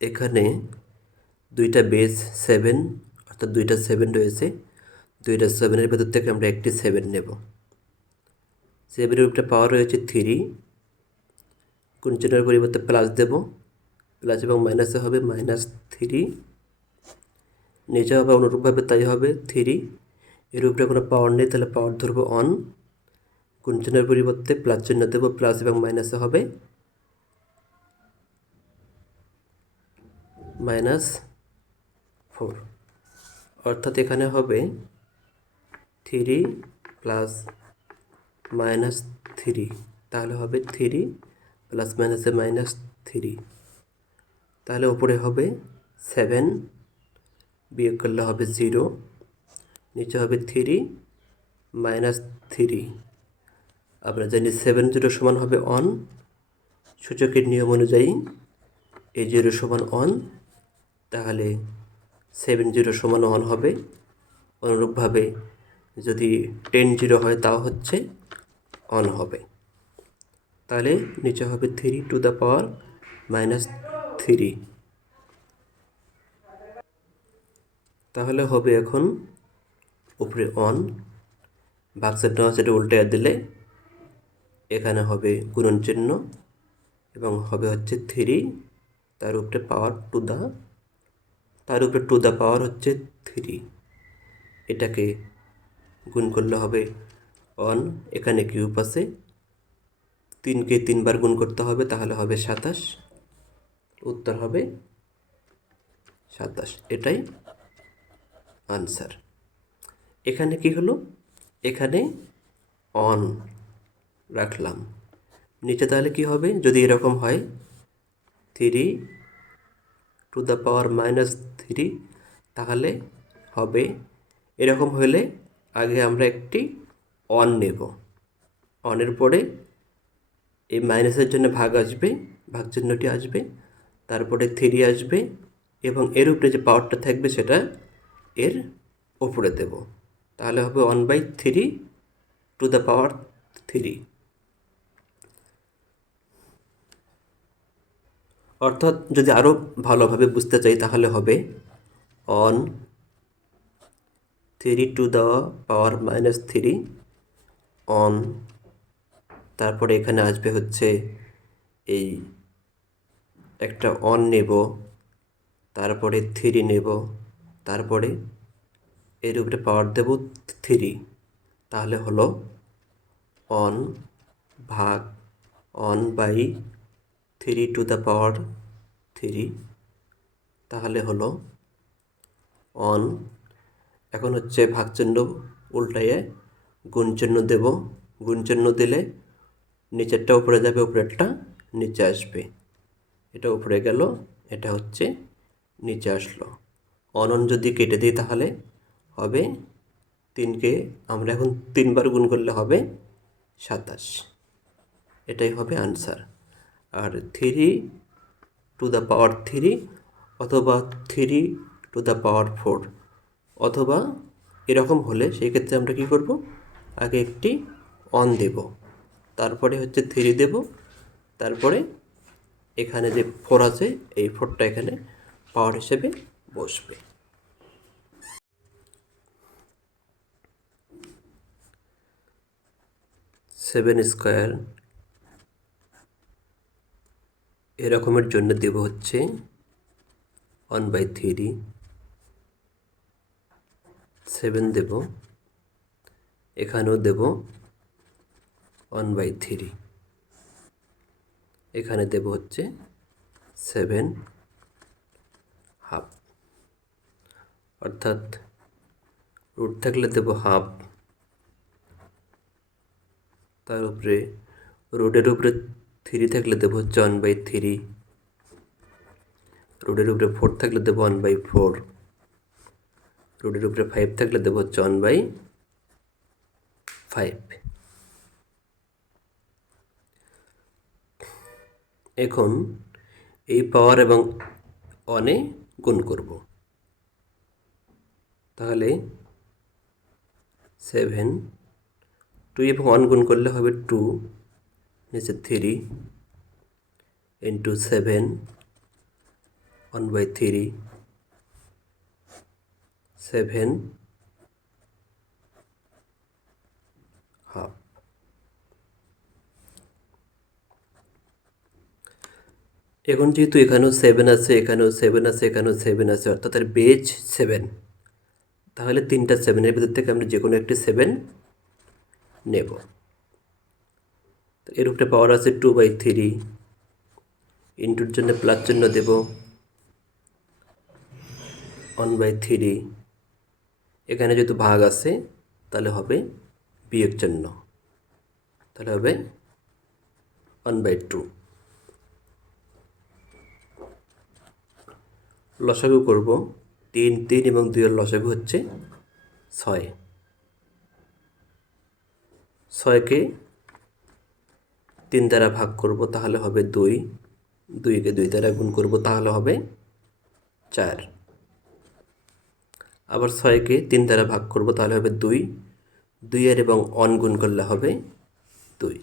এখানে দুইটা base seven অর্থাৎ দুইটা সেভেন রয়েছে। দুইটা সেভেনের ভেতর থেকে আমরা একটি সেভেন নেব। সেভেনের উপরে পাওয়ার রয়েছে থ্রি গুণচিহ্নের পরিবর্তে প্লাস দেব? প্লাস এবং মাইনাসে হবে মাইনাস থ্রি নিচে হবে অনুরূপভাবে তাই হবে থ্রি এর উপরে কোনো পাওয়ার নেই, তাহলে পাওয়ার ধরবো অন গুণচিহ্নের পরিবর্তে প্লাস চিহ্ন দেবো প্লাস এবং মাইনাসে হবে মাইনাস ফোর। অর্থাৎ এখানে হবে থ্রি প্লাস মাইনাস থ্রি। তাহলে হবে থ্রি প্লাস মাইনাসে মাইনাস থ্রি। তাহলে ওপরে হবে সেভেন, বিয়োগ করলে হবে জিরো। নিচে হবে থ্রি মাইনাস থ্রি। আমরা জানি সেভেন জিরো সমান হবে অন সূচকের নিয়ম অনুযায়ী এ জিরো সমান অন তাহলে সেভেন জিরো সমান অন হবে। অনুরূপভাবে যদি টেন জিরো হয়, তাও হচ্ছে অন হবে। তাহলে নিচে হবে three to the power minus three তাহলে হবে এখন উপরে অন নেওয়া সেটা উল্টে দিলে এখানে হবে গুণন চিহ্ন এবং হবে হচ্ছে থ্রি তার উপরে পাওয়ার টু দ্য তার উপরে টু দ্য পাওয়ার হচ্ছে থ্রি। এটাকে গুণ করলে হবে অন এখানে কিউব আছে। তিনকে তিনবার গুণ করতে হবে, তাহলে হবে সাতাশ। উত্তর হবে সাতাশ। এটাই আনসার এখানে কি হলো? এখানে অন রাখলাম। নিচে তাহলে কি হবে? যদি এরকম হয়, three to the power minus three তাহলে হবে, এরকম হলে আগে আমরা একটি অন নেব। অনের পরে এই মাইনাসের জন্য ভাগ আসবে, ভাগ চিহ্নটি আসবে, তারপরে থ্রি আসবে, এবং এর উপরে যে পাওয়ারটা থাকবে সেটা এর উপরে দেব। তাহলে হবে one by three to the power three অর্থাৎ যদি আরও ভালোভাবে বুঝতে চাই তাহলে হবে one three to the power minus three one তারপরে এখানে আসবে হচ্ছে এই একটা অন নেব, তারপরে থ্রি নেব, তারপরে এর উপরে পাওয়ার দেব থ্রি তাহলে হলো অন ভাগ one by three to the power three, তাহলে হলো অন এখন হচ্ছে ভাগচিহ্ন উল্টাইয়ে গুণচিহ্ন দেব। গুণচিহ্ন দিলে নিচেরটা উপরে যাবে, উপরেরটা নিচে আসবে। এটা উপরে গেল, এটা হচ্ছে নিচে আসলো। অনন যদি কেটে দিই তাহলে হবে তিনকে, আমরা এখন তিনবার গুণ করলে হবে সাতাশ। এটাই হবে answer. R three to the power three অথবা three to the power four অথবা এরকম হলে সেই ক্ষেত্রে আমরা কী করব? আগে একটি অন দেব। তারপরে হচ্ছে থ্রি দেব। তারপরে এখানে যে ফোর আছে, এই ফোরটা এখানে পাওয়ার হিসেবে বসবে। সেভেন স্কোয়ার এরকমের জন্য দেব হচ্ছে ওয়ান বাই থ্রি সেভেন দেব, এখানেও দেব ওয়ান বাই থ্রি এখানে দেব হচ্ছে সেভেন হাফ অর্থাৎ রুট থাকলে দেব হাফ তার উপরে রোডের উপরে থ্রি থাকলে দেবো হচ্ছে ওয়ান বাই থ্রি। রোডের উপরে ফোর থাকলে দেবো ওয়ান বাই ফোর। রোডের উপরে ফাইভ থাকলে দেবো হচ্ছে ওয়ান বাই ফাইভ। এখন এই পাওয়ার এবং অনে গুণ করব। তাহলে সেভেন, টু এবং ওয়ান গুণ করলে হবে টু। নিচে three into seven one by three seven half এখন যেহেতু এখানেও সেভেন আছে, এখানেও সেভেন আছে, এখানেও সেভেন আছে, অর্থাৎ এর বেজ সেভেন তাহলে তিনটা সেভেনের ভিতর থেকে আমরা যে কোনো একটি সেভেন নেব। এর উপরে পাওয়ার আছে টু বাই থ্রি ইন্টুর জন্য প্লাস চিহ্ন দেব। ওয়ান বাই থ্রি এখানে যেহেতু ভাগ আছে, তাহলে হবে বিয়োগ চিহ্ন। তাহলে হবে ওয়ান বাই টু লসাগু করব। তিন তিন এবং দুইয়ের লসাগু হচ্ছে ছয়। ছয়কে তিন দ্বারা ভাগ করব তাহলে হবে দুই। দুইকে দুই দ্বারা গুণ করব তাহলে হবে চার। আবার ছয়কে তিন দ্বারা ভাগ করব তাহলে হবে দুই। দুইয়ের এবং অন গুণ করলে হবে দুই।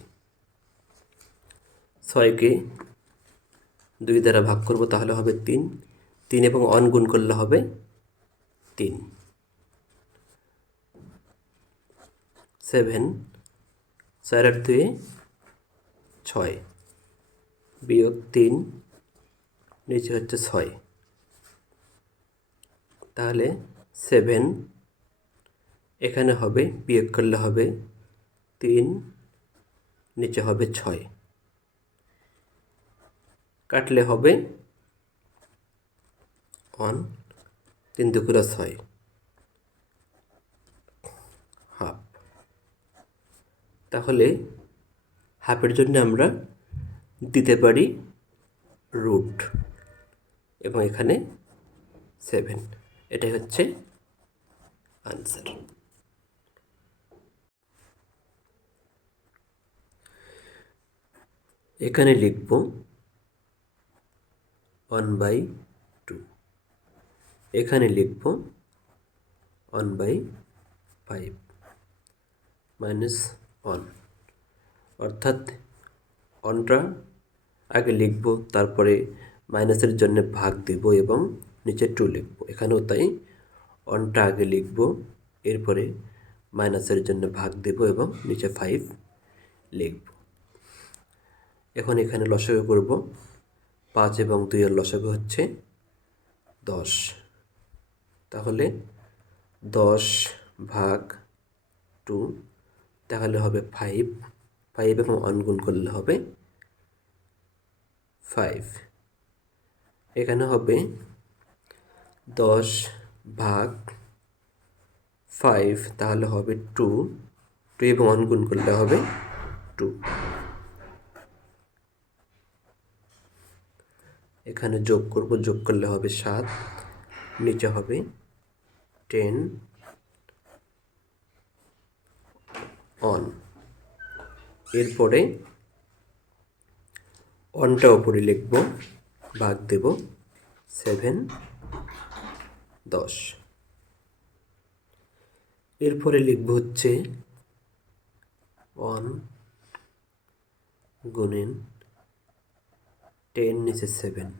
ছয়কে দুই দ্বারা ভাগ করব তাহলে হবে তিন। তিন এবং অন গুণ করলে হবে তিন। সেভেন। চার আট দুয়ে ছয়। বিয়োগ তিন, নিচে হচ্ছে ছয়। তাহলে সেভেন, এখানে হবে, বিয়োগ করলে হবে তিন, নিচে হবে ছয়। কাটলে হবে ওয়ান, তিন দুগুলো ছয়। হাফ। তাহলে হাফের জন্য আমরা দিতে পারি রুট এবং এখানে সেভেন এটাই হচ্ছে আনসার এখানে লিখব ওয়ান বাই টু এখানে লিখব one by five minus one অর্থাৎ অনটা আগে লিখব, তারপরে মাইনাসের জন্য ভাগ দিব এবং নিচে টু লিখব। এখানেও তাই অনটা আগে লিখব, এরপরে মাইনাসের জন্য ভাগ দেব এবং নিচে ফাইভ লিখব। এখন এখানে লসাগু করব, পাঁচ এবং দুইয়ের লসাগু হচ্ছে দশ। তাহলে দশ ভাগ টু তাহলে হবে ফাইভ ফাইভ এবং অনগুণ করলে হবে ফাইভ এখানে হবে দশ ভাগ ফাইভ তাহলে হবে টু টু এবং অনগুণ করলে হবে টু এখানে যোগ করব, যোগ করলে হবে সাত, নিচে হবে টেন অন এরপরে অনটা ওপরে লিখব ভাগ দেব, সেভেন, দশ। এরপরে লিখব হচ্ছে ওয়ান গুণেন টেন নিচে সেভেন।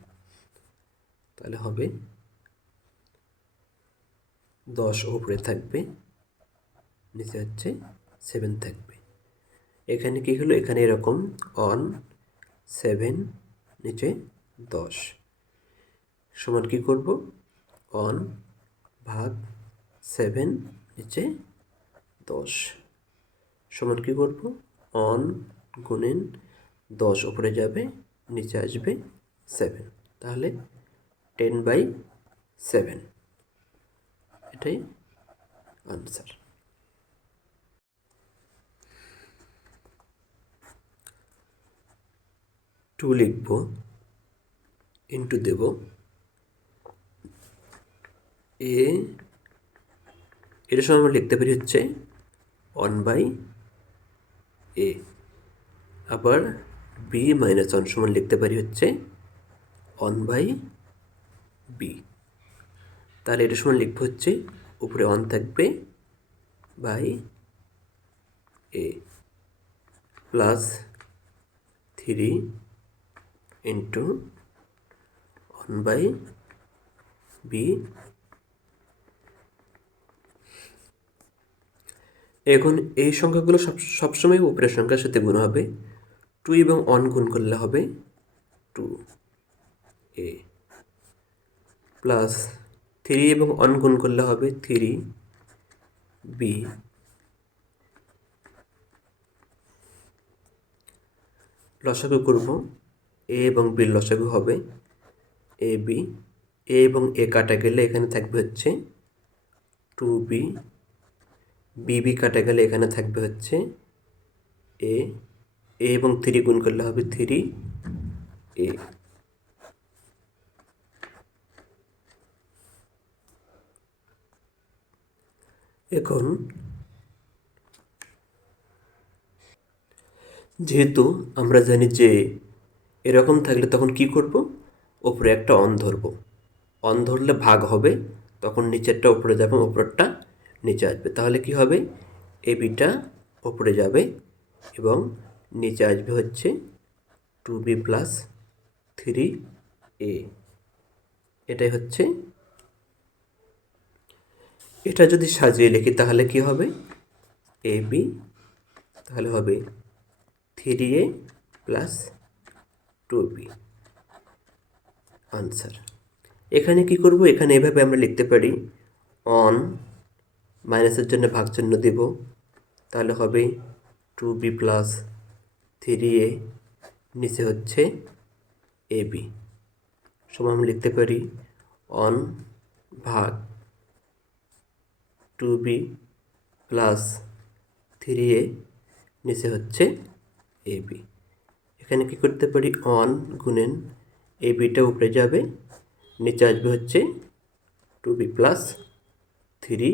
তাহলে হবে দশ ওপরে থাকবে, নিচে হচ্ছে সেভেন থাকবে। এখানে কি হলো? এখানে এরকম অন সেভেন নিচে দশ। সমান কি করব? অন ভাগ সেভেন নিচে দশ। সমান কি করব? অন গুণেন দশ ওপরে যাবে, নিচে আসবে সেভেন তাহলে টেন বাই সেভেন এটাই আনসার টু লিখব ইন্টু দেব। এ, এটার সময় আমরা লিখতে পারি হচ্ছে ওয়ান বাই এ আবার বি মাইনাস ওয়ান সমান লিখতে পারি হচ্ছে ওয়ান বাই বি তাহলে এটার সময় লিখব হচ্ছে উপরে ওয়ান থাকবে by A plus three into one by B এখন এই সংখ্যাগুলো সব, সবসময় উপরের সংখ্যার সাথে গুণ হবে। টু এবং অন গুণ করলে হবে টু এ প্লাস থ্রি এবং অন গুণ করলে হবে থ্রি বি লসাগু করব। এ এবং বির লসাগু হবে এ বি এ এবং এ কাটা গেলে এখানে থাকবে হচ্ছে টু বি বিবি কাটা গেলে এখানে থাকবে হচ্ছে এ এ এবং থ্রি গুণ করলে হবে থ্রি এ এখন যেহেতু আমরা জানি যে এরকম থাকলে তখন কি করব? ওপরে একটা অন ধরব। অন ধরলে ভাগ হবে, তখন নিচেরটা উপরে যাবে ওপরেরটা নিচে আসবে। তাহলে কি হবে? এ বিটা ওপরে যাবে এবং নিচে আসবে হচ্ছে two B plus three A এটাই হচ্ছে এটা যদি সাজিয়ে লিখি তাহলে কি হবে? এ বি তাহলে হবে three A plus two B answer এখানে কি করব? এখানে এভাবে আমরা লিখতে পারি অন মাইনাসের জন্য ভাগ চিহ্ন দেব। তাহলে হবে two B plus three A নিচে হচ্ছে এ বি সমান আমরা লিখতে পারি অন ভাগ two B plus three A নিচে হচ্ছে এ বি এখানে কি করতে পারি? অন গুনেন। এই বিটা উপরে যাবে। নিচে আসবে হচ্ছে টু বি প্লাস থ্রি